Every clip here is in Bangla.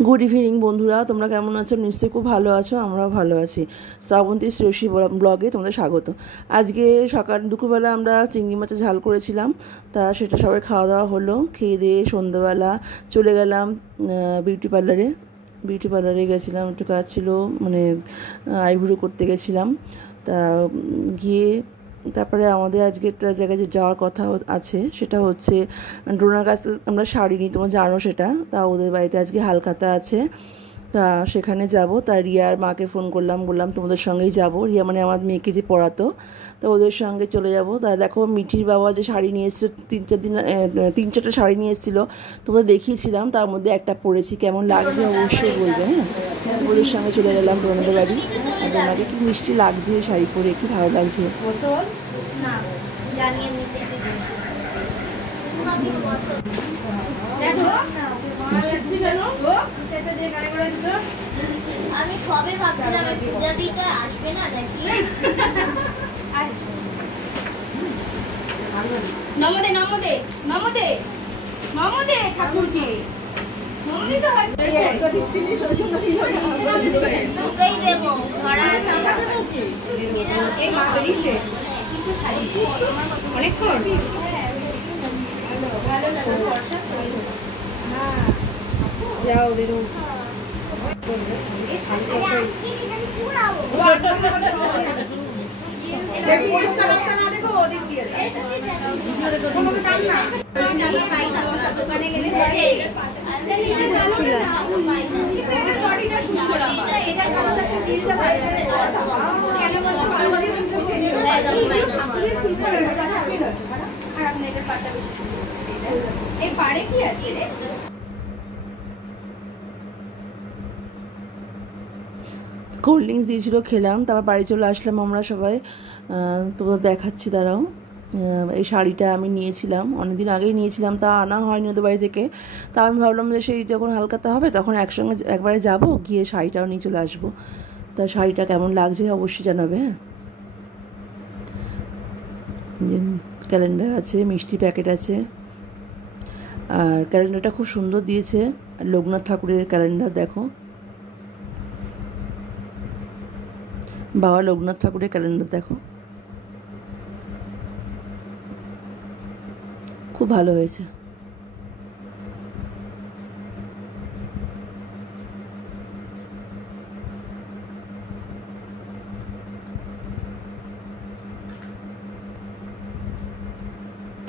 গুড ইভিনিং বন্ধুরা, তোমরা কেমন আছো? নিশ্চয়ই খুব ভালো আছো, আমরাও ভালো আছি। শ্রাবন্তী শ্রেয়সী ব্লগে তোমাদের স্বাগত। আজকে দুপুরবেলা আমরা চিংড়ি মাছের ঝাল করেছিলাম, তা সেটা সবাই খাওয়া দাওয়া হলো। খেয়ে দিয়ে সন্ধ্যাবেলা চলে গেলাম বিউটি পার্লারে গেছিলাম, একটু কাজ ছিল, মানে আইব্রো করতে গেছিলাম। তা গিয়ে তারপরে আমাদের আজকে একটা জায়গায় যে যাওয়ার কথা আছে, সেটা হচ্ছে ডোনার কাছ থেকে আমরা শাড়ি নিই, তোমরা জানো সেটা। তা ওদের বাড়িতে আজকে হালখাতা আছে, তা সেখানে যাব। তা রিয়ার মাকে ফোন করলাম, বললাম তোমাদের সঙ্গেই যাব। রিয়া মানে আমার মেয়েকে যে পড়াতো, তো ওদের সঙ্গে চলে যাব। তা দেখো মিঠির বাবা যে শাড়ি নিয়ে এসেছিল, 3-4টা শাড়ি নিয়ে এসেছিলো, তোমাদের দেখিয়েছিলাম। তার মধ্যে একটা পরেছি, কেমন লাগছে অবশ্যই বলবে। হ্যাঁ, ওদের সঙ্গে চলে গেলাম ডোনাদের বাড়ি। আর ডোনাকে কি মিষ্টি লাগছে শাড়ি পরে, কি ভালো লাগছে। আমি সবে ভাবছিলাম পূজা দিটা আসবে না নাকি। নমদে নমদে নমদে নমদে ঠাকুরকে নমদে তো হয় তোমরাই দেবো ঘোড়া অনেকক্ষণ যাও বেরো কোল্ড ড্রিঙ্কস দিয়েছিল, খেলাম। তারপর বাড়ি চলে আসলাম আমরা সবাই। তোমাদের দেখাচ্ছি, দাঁড়াও। এই শাড়িটা আমি নিয়েছিলাম, অনেকদিন আগেই নিয়েছিলাম, তা আনা হয়নি ওদের বাড়ি থেকে। তা আমি ভাবলাম যে সেই যখন হালখাতা হবে তখন একসঙ্গে একবারে যাব, গিয়ে শাড়িটাও নিয়ে চলে আসবো। তা শাড়িটা কেমন লাগছে অবশ্যই জানাবে। হ্যাঁ, যে ক্যালেন্ডার আছে, মিষ্টি প্যাকেট আছে, আর ক্যালেন্ডারটা খুব সুন্দর দিয়েছে। লোকনাথ ঠাকুরের ক্যালেন্ডার দেখো, বাবা লোকনাথ ঠাকুরের ক্যালেন্ডার দেখো, খুব ভালো হয়েছে।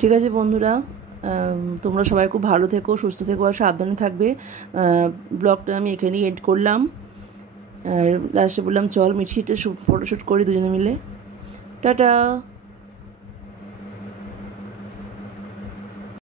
ঠিক আছে বন্ধুরা, তোমরা সবাই খুব ভালো থেকো, সুস্থ থেকো, আর সাবধানে থাকবে। ব্লগটা আমি এখানেই এন্ড করলাম। আর লাস্টে বললাম চল মিঠিটা ফটোশ্যুট করি দুজনে মিলে। টাটা।